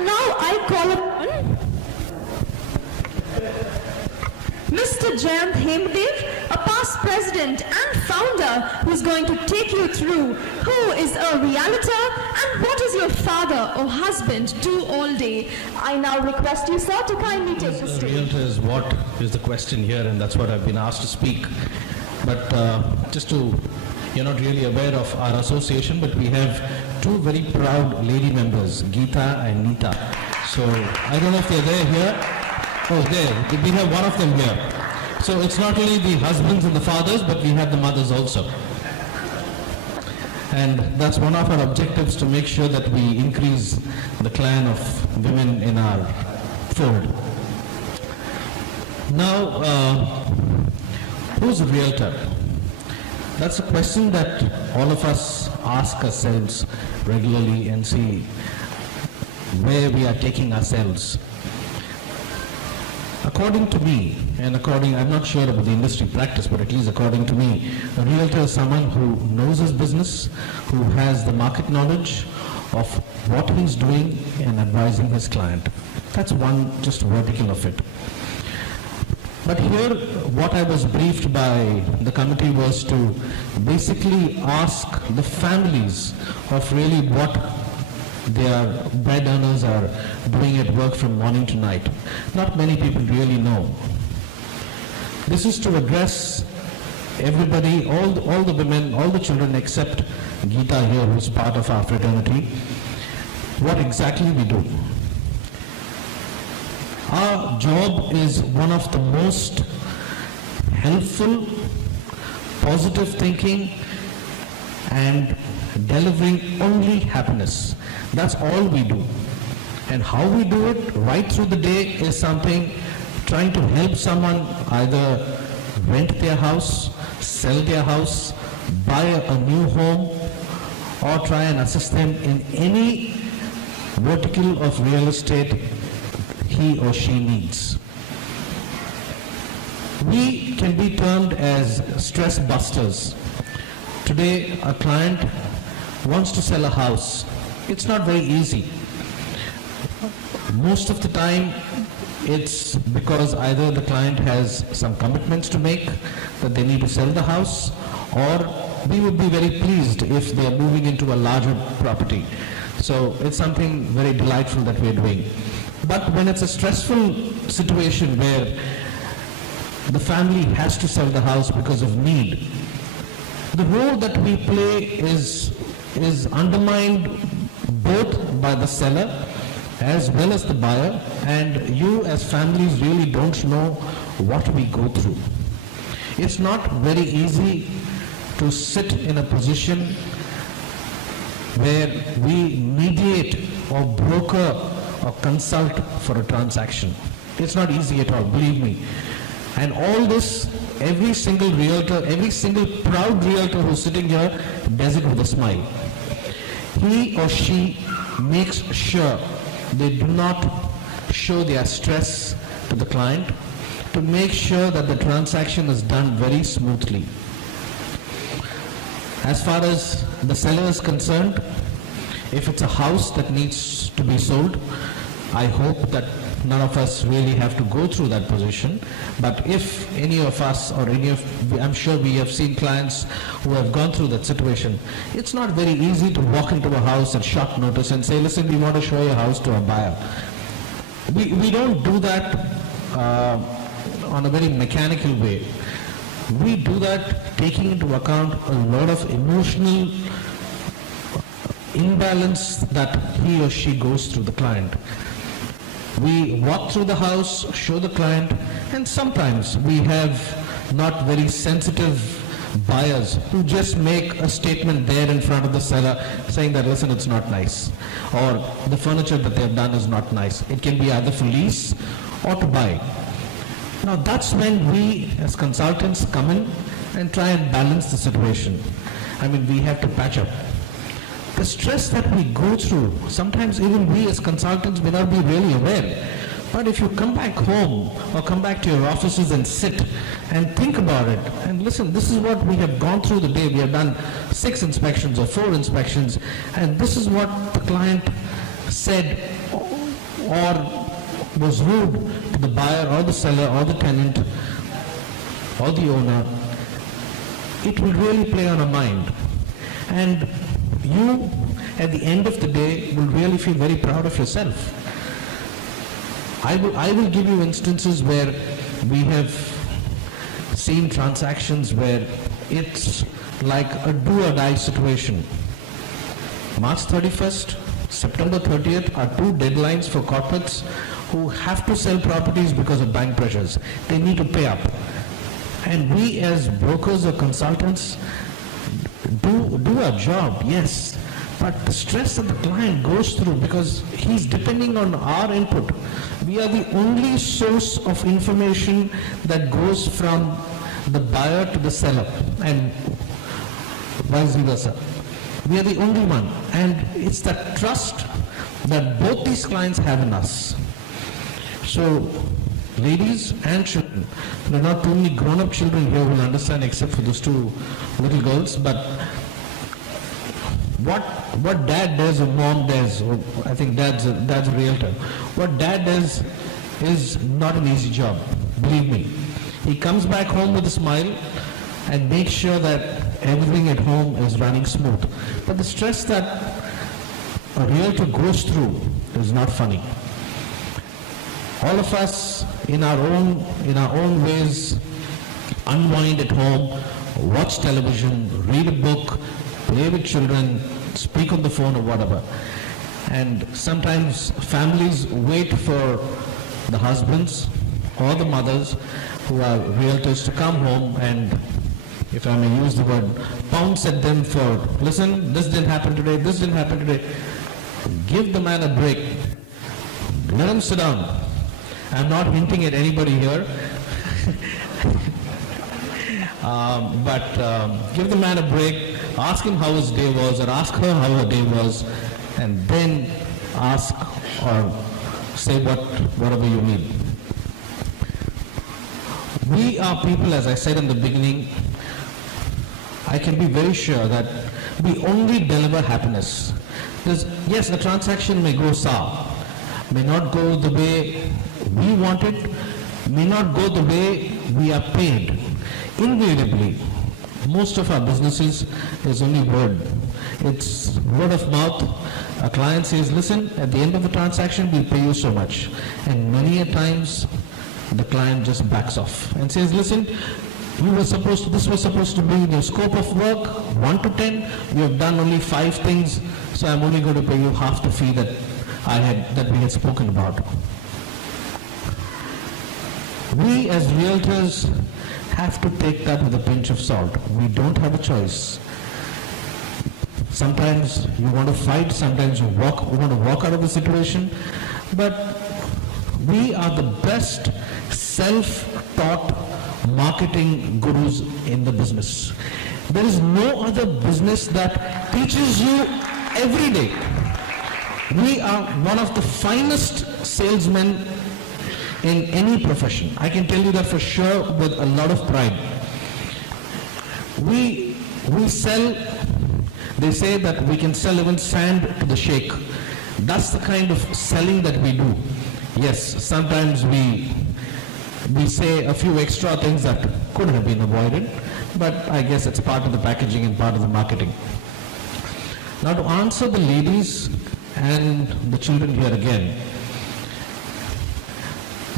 Now I call upon Mr. Jayant Hemdev, a past president and founder, who is going to take you through who is a realtor and what does your father or husband do all day. I now request you, sir, to kindly take the stage. Realtor is what is the question here, and that's what I've been asked to speak. But just to, you're not really aware of our association, but we have two very proud lady members, Geeta and Neeta. So I don't know if they're there here. Oh, there. We have one of them here. So it's not only the husbands and the fathers, but we have the mothers also. And that's one of our objectives, to make sure that we increase the clan of women in our fold. Now, who's a realtor? That's a question that all of us ask ourselves regularly and see where we are taking ourselves. According to me, and I'm not sure about the industry practice, but at least according to me, a realtor is someone who knows his business, who has the market knowledge of what he's doing and advising his client. That's one just vertical of it. But here, what I was briefed by the committee was to basically ask the families of really what their bread earners are doing at work from morning to night. Not many people really know. This is to address everybody, all the women, all the children except Geeta here, who is part of our fraternity, what exactly we do. Our job is one of the most helpful, positive thinking, and delivering only happiness. That's all we do. And how we do it right through the day is something trying to help someone either rent their house, sell their house, buy a new home, or try and assist them in any vertical of real estate he or she needs. We can be termed as stress busters. Today, a client wants to sell a house. It's not very easy. Most of the time, it's because either the client has some commitments to make that they need to sell the house, or we would be very pleased if they are moving into a larger property. So it's something very delightful that we're doing. But when it's a stressful situation where the family has to sell the house because of need, the role that we play is undermined both by the seller as well as the buyer, and you as families really don't know what we go through. It's not very easy to sit in a position where we mediate or broker or consult for a transaction. It's not easy at all, believe me. And all this, every single realtor, every single proud realtor who's sitting here does it with a smile. He or she makes sure they do not show their stress to the client, to make sure that the transaction is done very smoothly. As far as the seller is concerned, if it's a house that needs to be sold, I hope that none of us really have to go through that position. But if any of us or I'm sure we have seen clients who have gone through that situation, it's not very easy to walk into a house at short notice and say, listen, we want to show your house to a buyer. We don't do that on a very mechanical way. We do that taking into account a lot of emotional imbalance that he or she goes through, the client. We walk through the house, show the client, and sometimes we have not very sensitive buyers who just make a statement there in front of the seller saying that, listen, it's not nice, or the furniture that they've done is not nice. It can be either for lease or to buy. Now that's when we as consultants come in and try and balance the situation. I mean, we have to patch up. The stress that we go through, sometimes even we as consultants may not be really aware. But if you come back home or come back to your offices and sit and think about it, and listen, this is what we have gone through the day. We have done 6 inspections or 4 inspections, and this is what the client said or was rude to the buyer or the seller or the tenant or the owner, it will really play on our mind. And you, at the end of the day, will really feel very proud of yourself. I will give you instances where we have seen transactions where it's like a do or die situation. March 31st, September 30th are two deadlines for corporates who have to sell properties because of bank pressures. They need to pay up. And we as brokers or consultants do our job, yes, but the stress that the client goes through because he's depending on our input. We are the only source of information that goes from the buyer to the seller and vice versa. We are the only one, and it's that trust that both these clients have in us. So, ladies and children, there are not too many grown-up children here who will understand except for those two little girls, but what dad does or mom does, or I think dad's a realtor, what dad does is not an easy job, believe me. He comes back home with a smile and makes sure that everything at home is running smooth. But the stress that a realtor goes through is not funny. All of us in our own ways unwind at home, watch television, read a book, play with children, speak on the phone or whatever. And sometimes families wait for the husbands or the mothers who are realtors to come home and, if I may use the word, pounce at them for, listen, this didn't happen today, this didn't happen today. Give the man a break. Let him sit down. I'm not hinting at anybody here. But give the man a break, ask him how his day was, or ask her how her day was, and then ask or say whatever you need. We are people, as I said in the beginning, I can be very sure that we only deliver happiness. Yes, a transaction may go sour, may not go the way we want it, may not go the way we are paid. Invariably, most of our businesses is only word. It's word of mouth. A client says, listen, at the end of the transaction, we'll pay you so much. And many a times, the client just backs off and says, listen, this was supposed to be in your scope of work, 1 to 10. You have done only 5 things, so I'm only going to pay you half the fee that we had spoken about. We as realtors have to take that with a pinch of salt. We don't have a choice. Sometimes you want to fight, sometimes you want to walk out of the situation, but we are the best self-taught marketing gurus in the business. There is no other business that teaches you every day. We are one of the finest salesmen in any profession. I can tell you that for sure with a lot of pride. We sell, they say that we can sell even sand to the sheikh. That's the kind of selling that we do. Yes, sometimes we say a few extra things that could have been avoided, but I guess it's part of the packaging and part of the marketing. Now to answer the ladies and the children here again,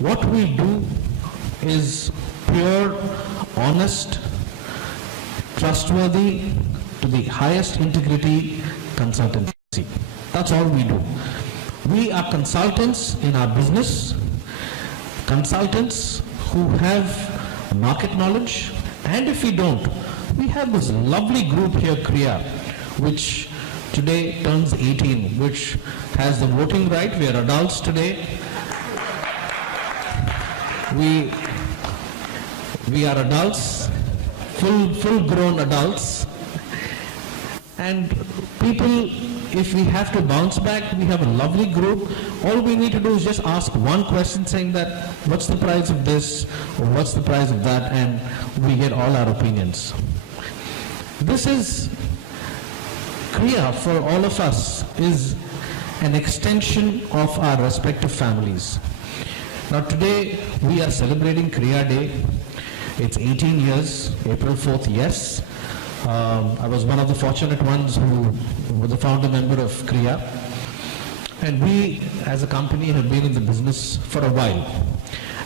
what we do is pure, honest, trustworthy, to the highest integrity consultancy. That's all we do. We are consultants in our business, consultants who have market knowledge, and if we don't, we have this lovely group here, CREAA, which today turns 18, which has the voting right. We are adults today. We are adults, full-grown adults, and people, if we have to bounce back, we have a lovely group. All we need to do is just ask one question saying that, what's the price of this, or what's the price of that, and we get all our opinions. This is CREAA for all of us, is an extension of our respective families. Now today we are celebrating CREAA Day. It's 18 years, April 4th, yes. I was one of the fortunate ones who was a founder member of CREAA. And we as a company have been in the business for a while.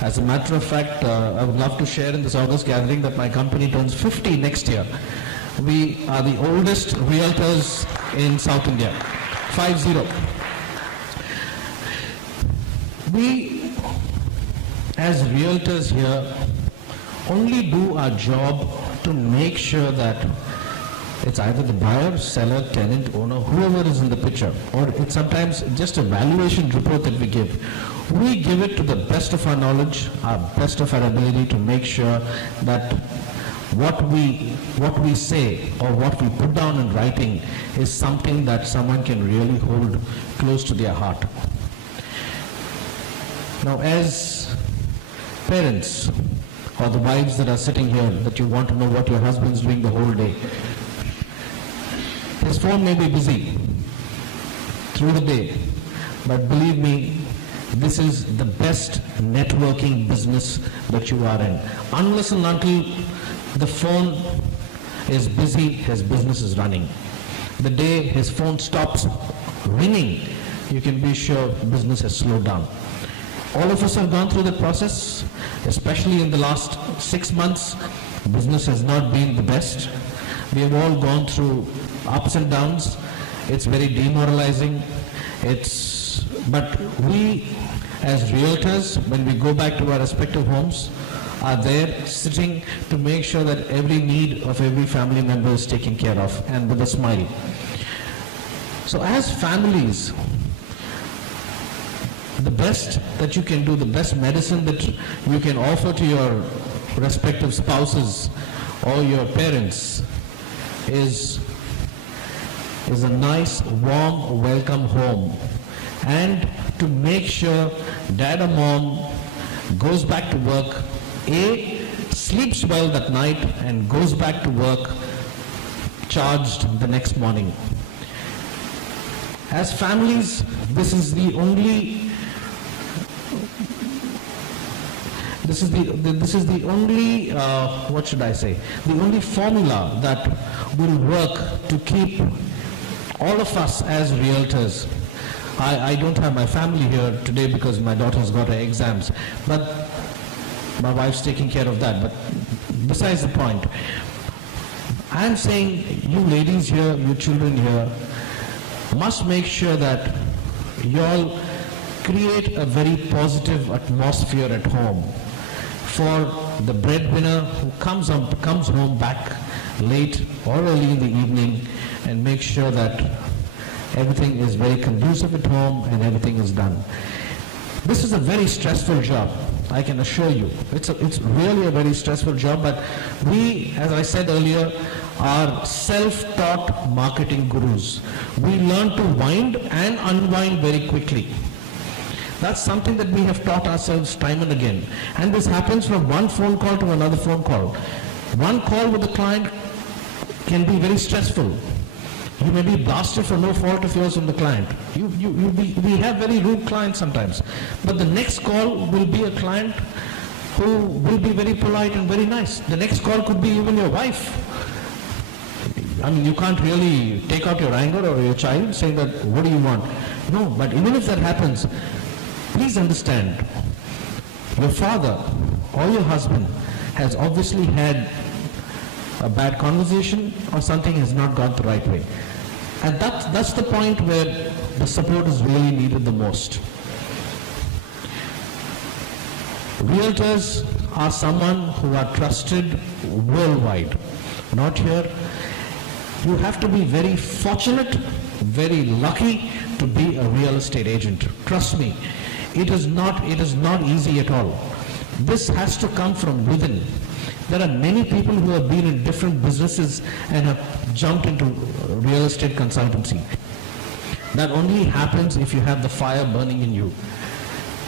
As a matter of fact, I would love to share in this August gathering that my company turns 50 next year. We are the oldest realtors in South India, 50. We as realtors here only do our job to make sure that it's either the buyer, seller, tenant, owner, whoever is in the picture, or it's sometimes just a valuation report that we give. We give it to the best of our knowledge, our best of our ability to make sure that what we say or what we put down in writing is something that someone can really hold close to their heart. Now, as parents, or the wives that are sitting here, that you want to know what your husband's doing the whole day, his phone may be busy through the day, but believe me, this is the best networking business that you are in. Unless and until the phone is busy, his business is running. The day his phone stops ringing, you can be sure business has slowed down. All of us have gone through that process, especially in the last 6 months. Business has not been the best. We have all gone through ups and downs. It's very demoralizing. But we as realtors, when we go back to our respective homes, are there sitting to make sure that every need of every family member is taken care of, and with a smile. So as families, the best that you can do, the best medicine that you can offer to your respective spouses or your parents is a nice, warm welcome home, and to make sure dad or mom goes back to work, sleeps well that night and goes back to work charged the next morning. As families, this is the only what should I say, the only formula that will work to keep all of us as realtors. I don't have my family here today because my daughter's got her exams, but my wife's taking care of that. But besides the point, I'm saying you ladies here, you children here, must make sure that you all create a very positive atmosphere at home for the breadwinner who comes home back late or early in the evening, and make sure that everything is very conducive at home and everything is done. This is a very stressful job, I can assure you. It's really a very stressful job, but we, as I said earlier, are self-taught marketing gurus. We learn to wind and unwind very quickly. That's something that we have taught ourselves time and again. And this happens from one phone call to another phone call. One call with a client can be very stressful. You may be blasted for no fault of yours from the client. We have very rude clients sometimes. But the next call will be a client who will be very polite and very nice. The next call could be even your wife. I mean, you can't really take out your anger or your child saying that, what do you want? No, but even if that happens, please understand, your father or your husband has obviously had a bad conversation or something has not gone the right way. And that's the point where the support is really needed the most. Realtors are someone who are trusted worldwide, not here. You have to be very fortunate, very lucky to be a real estate agent. Trust me, it is not easy at all. This has to come from within. There are many people who have been in different businesses and have jumped into real estate consultancy. That only happens if you have the fire burning in you.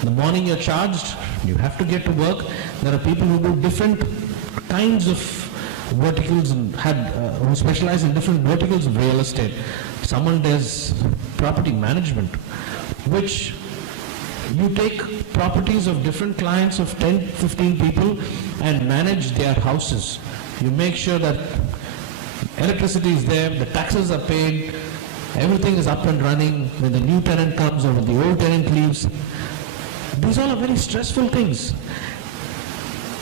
In the morning you're charged, you have to get to work. There are people who do different kinds of verticals and who specialize in different verticals of real estate. Someone does property management, which you take properties of different clients of 10, 15 people and manage their houses. You make sure that electricity is there, the taxes are paid, everything is up and running when the new tenant comes or when the old tenant leaves. These all are very stressful things.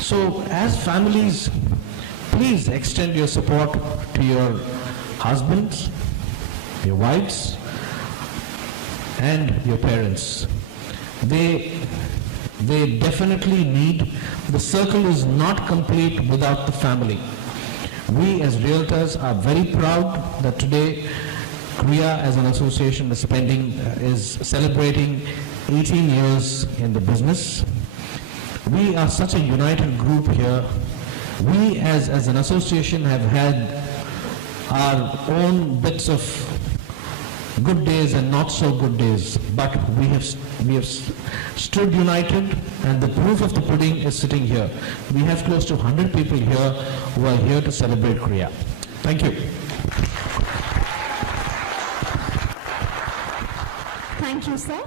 So as families, please extend your support to your husbands, your wives, and your parents. They definitely need, the circle is not complete without the family. We as realtors are very proud that today CREAA as an association is celebrating 18 years in the business. We are such a united group here. We as an association have had our own bits of good days and not so good days, but we have stood united, and the proof of the pudding is sitting here. We have close to 100 people here who are here to celebrate CREAA. Thank you. Thank you, sir.